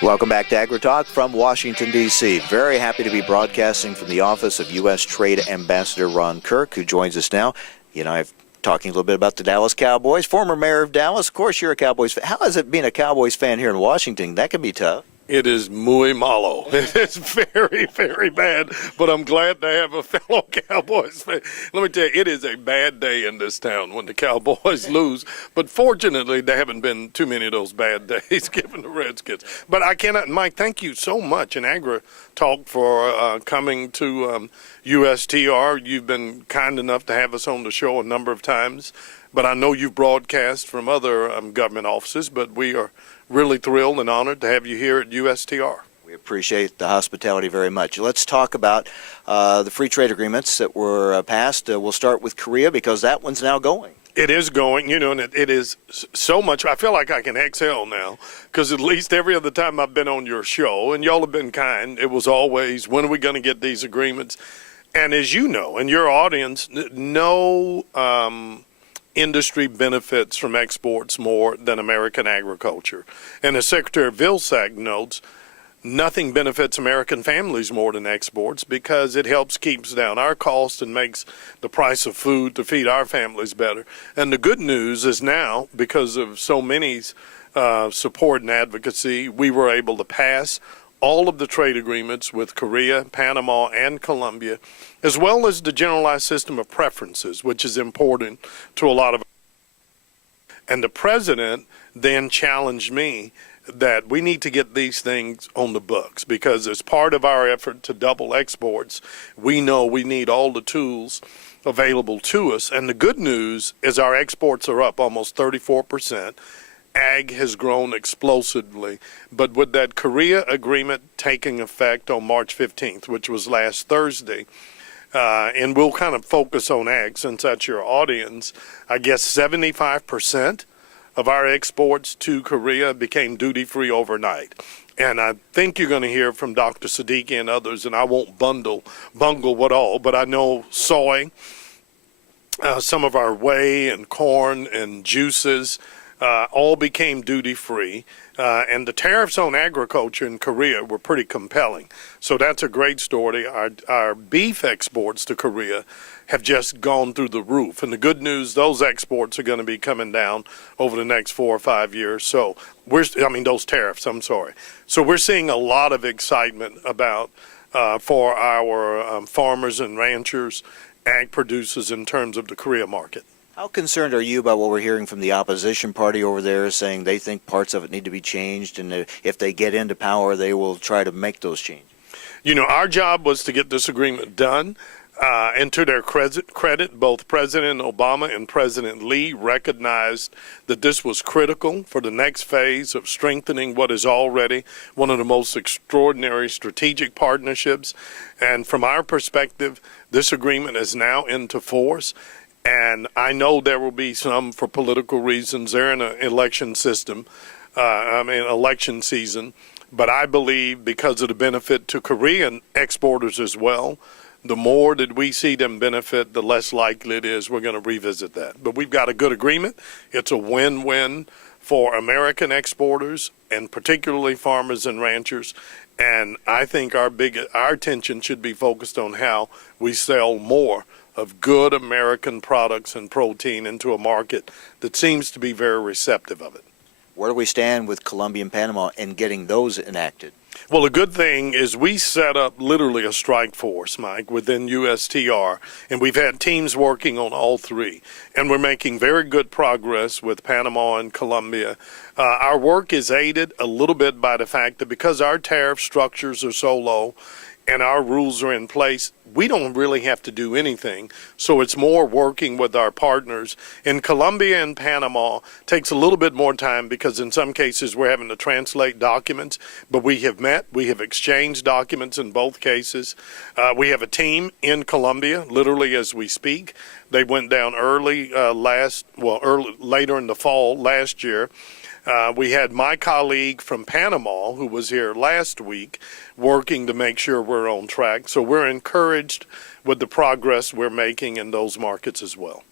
Welcome back to AgriTalk from Washington, D.C. Very happy to be broadcasting from the office of U.S. Trade Ambassador Ron Kirk, who joins us now. You know, I've talking a little bit about the Dallas Cowboys, former mayor of Dallas. Of course, you're a Cowboys fan. How is it being a Cowboys fan here in Washington? That can be tough. It is muy malo. It's very, very bad, but I'm glad to have a fellow Cowboys fan. Let me tell you, it is a bad day in this town when the Cowboys lose, but fortunately, there haven't been too many of those bad days given the Redskins. But I cannot, Mike, thank you so much in AgriTalk for coming to USTR. You've been kind enough to have us on the show a number of times, but I know you've broadcast from other government offices, but we are really thrilled and honored to have you here at USTR. We appreciate the hospitality very much. Let's talk about the free trade agreements that were passed. We'll start with Korea because that one's now going. It is going, you know, and it is so much. I feel like I can exhale now because at least every other time I've been on your show, and y'all have been kind, it was always, when are we going to get these agreements? And as you know, and your audience, no industry benefits from exports more than American agriculture. And as Secretary Vilsack notes, nothing benefits American families more than exports because it helps keeps down our costs and makes the price of food to feed our families better. And the good news is now, because of so many's support and advocacy, we were able to pass all of the trade agreements with Korea, Panama, and Colombia, as well as the generalized system of preferences, which is important to a lot of. And the president then challenged me that we need to get these things on the books because as part of our effort to double exports, we know we need all the tools available to us. And the good news is our exports are up almost 34%. Ag has grown explosively, but with that Korea agreement taking effect on March 15th, which was last Thursday, and we'll kind of focus on ag since that's your audience, I guess 75% of our exports to Korea became duty-free overnight. And I think you're going to hear from Dr. Siddiqui and others, and I won't bungle what all, but I know soy, some of our whey and corn and juices, all became duty-free, and the tariffs on agriculture in Korea were pretty compelling. So that's a great story. Our beef exports to Korea have just gone through the roof. And the good news, those exports are going to be coming down over the next 4 or 5 years. So those tariffs, I'm sorry. So we're seeing a lot of excitement about for our farmers and ranchers, ag producers in terms of the Korea market. How concerned are you about what we're hearing from the opposition party over there saying they think parts of it need to be changed, and if they get into power, they will try to make those changes? You know, our job was to get this agreement done. And to their credit, both President Obama and President Lee recognized that this was critical for the next phase of strengthening what is already one of the most extraordinary strategic partnerships. And from our perspective, this agreement is now into force. And I know there will be some for political reasons. They're in an election system, election season. But I believe because of the benefit to Korean exporters as well, the more that we see them benefit, the less likely it is we're going to revisit that. But we've got a good agreement. It's a win-win for American exporters and particularly farmers and ranchers. And I think our attention should be focused on how we sell more of good American products and protein into a market that seems to be very receptive of it. Where do we stand with Colombia and Panama and getting those enacted? Well, the good thing is we set up literally a strike force, Mike, within USTR, and we've had teams working on all three, and we're making very good progress with Panama and Colombia. Our work is aided a little bit by the fact that because our tariff structures are so low and our rules are in place, we don't really have to do anything. So it's more working with our partners. In Colombia and Panama, takes a little bit more time because in some cases we're having to translate documents, but we have met, we have exchanged documents in both cases. We have a team in Colombia, literally as we speak. They went down later in the fall last year. We had my colleague from Panama, who was here last week, working to make sure we're on track. So we're encouraged with the progress we're making in those markets as well.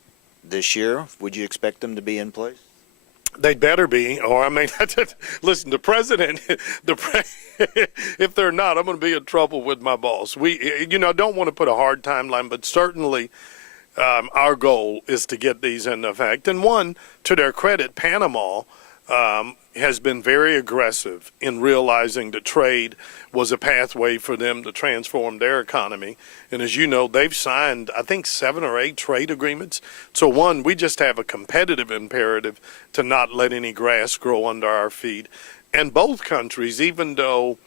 This year, would you expect them to be in place? They better be, or I mean, listen, the president, if they're not, I'm going to be in trouble with my boss. Don't want to put a hard timeline, but certainly our goal is to get these into effect. And one, to their credit, Panama has been very aggressive in realizing that trade was a pathway for them to transform their economy. And as you know, they've signed, I think, 7 or 8 trade agreements. So one, we just have a competitive imperative to not let any grass grow under our feet. And both countries, even though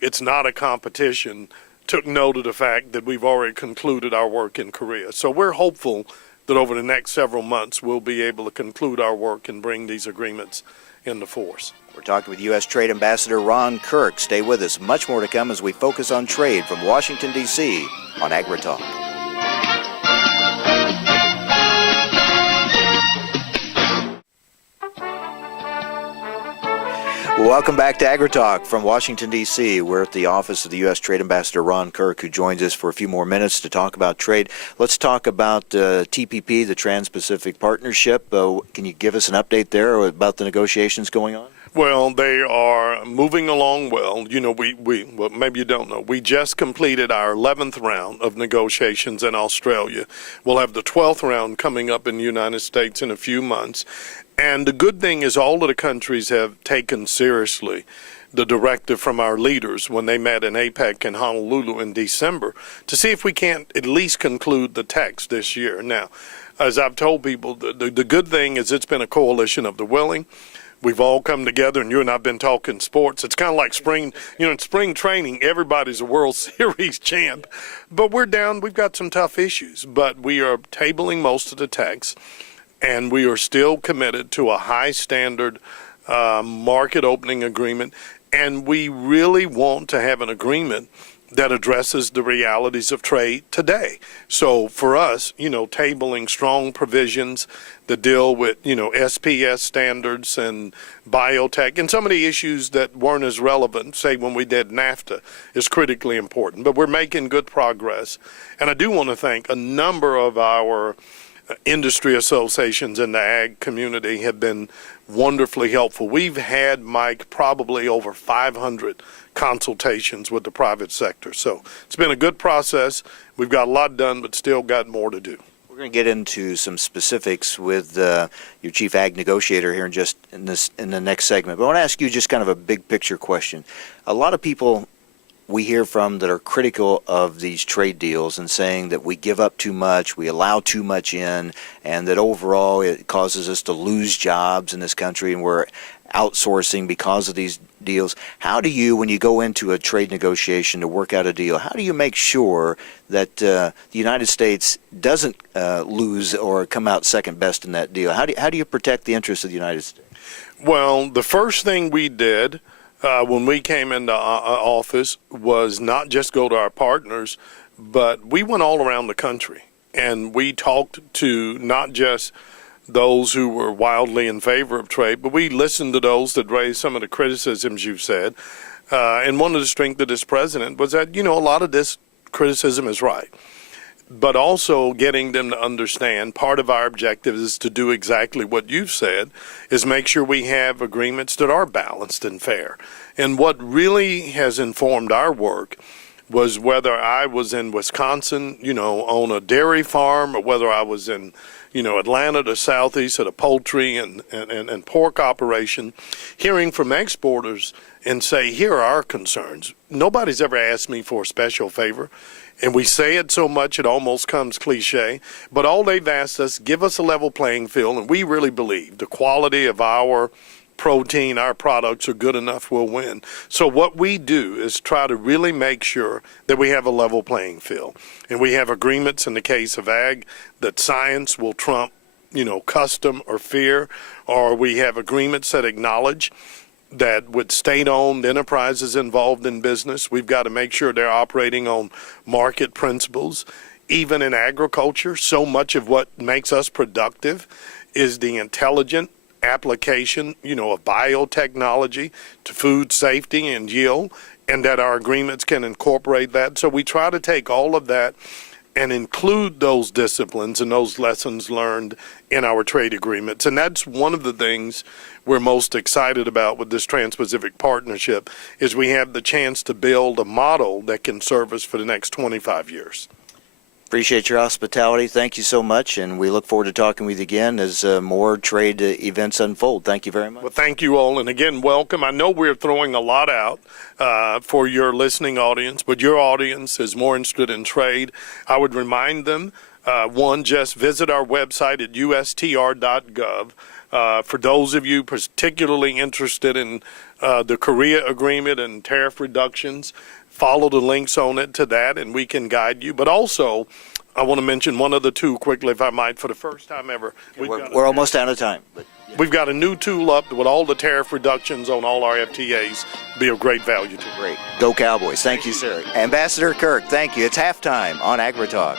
it's not a competition, took note of the fact that we've already concluded our work in Korea. So we're hopeful that over the next several months we'll be able to conclude our work and bring these agreements into force. We're talking with U.S. Trade Ambassador Ron Kirk. Stay with us. Much more to come as we focus on trade from Washington, D.C. on AgriTalk. Welcome back to AgriTalk from Washington, D.C. We're at the office of the U.S. Trade Ambassador Ron Kirk, who joins us for a few more minutes to talk about trade. Let's talk about TPP, the Trans-Pacific Partnership. Can you give us an update there about the negotiations going on? Well, they are moving along well. You know, well, maybe you don't know. We just completed our 11th round of negotiations in Australia. We'll have the 12th round coming up in the United States in a few months. And the good thing is all of the countries have taken seriously the directive from our leaders when they met in APEC in Honolulu in December to see if we can't at least conclude the text this year. Now, as I've told people, the good thing is it's been a coalition of the willing. We've all come together, and you and I have been talking sports. It's kind of like spring, in spring training, everybody's a World Series champ. But we're down. We've got some tough issues, but we are tabling most of the text. And we are still committed to a high standard market opening agreement. And we really want to have an agreement that addresses the realities of trade today. So for us, tabling strong provisions that deal with, SPS standards and biotech and some of the issues that weren't as relevant, say when we did NAFTA, is critically important. But we're making good progress. And I do want to thank a number of our industry associations in the ag community have been wonderfully helpful. We've had, Mike, probably over 500 consultations with the private sector. So it's been a good process. We've got a lot done, but still got more to do. We're going to get into some specifics with your chief ag negotiator here in the next segment. But I want to ask you just kind of a big picture question. A lot of people we hear from that are critical of these trade deals and saying that we give up too much, we allow too much in, and that overall it causes us to lose jobs in this country and we're outsourcing because of these deals. How do you, when you go into a trade negotiation to work out a deal, how do you make sure that the United States doesn't lose or come out second best in that deal? How do you protect the interests of the United States? Well, the first thing we did when we came into office was not just go to our partners, but we went all around the country and we talked to not just those who were wildly in favor of trade, but we listened to those that raised some of the criticisms you've said. And one of the strengths of this president was that, a lot of this criticism is right. But also getting them to understand part of our objective is to do exactly what you've said, is make sure we have agreements that are balanced and fair. And what really has informed our work was whether I was in Wisconsin, on a dairy farm, or whether I was in, Atlanta to Southeast at a poultry and pork operation, hearing from exporters and say, here are our concerns. Nobody's ever asked me for a special favor. And we say it so much it almost comes cliche, but all they've asked us, give us a level playing field, and we really believe the quality of our protein, our products are good enough, we'll win. So what we do is try to really make sure that we have a level playing field. And we have agreements in the case of ag that science will trump, custom or fear, or we have agreements that acknowledge that with state-owned enterprises involved in business, we've got to make sure they're operating on market principles. Even in agriculture, so much of what makes us productive is the intelligent application, of biotechnology to food safety and yield, and that our agreements can incorporate that. So we try to take all of that and include those disciplines and those lessons learned in our trade agreements. And that's one of the things we're most excited about with this Trans-Pacific Partnership is we have the chance to build a model that can serve us for the next 25 years. Appreciate your hospitality. Thank you so much, and we look forward to talking with you again as more trade events unfold. Thank you very much. Well, thank you all, and again, welcome. I know we're throwing a lot out for your listening audience, but your audience is more interested in trade. I would remind them, one, just visit our website at ustr.gov. For those of you particularly interested in the Korea agreement and tariff reductions, follow the links on it to that, and we can guide you. But also, I want to mention one other tool quickly, if I might, for the first time ever. We're almost out of time. But we've got a new tool up with all the tariff reductions on all our FTAs. Be of great value to you. Great. Go Cowboys. Thank you, sir. Ambassador Kirk, thank you. It's halftime on AgriTalk.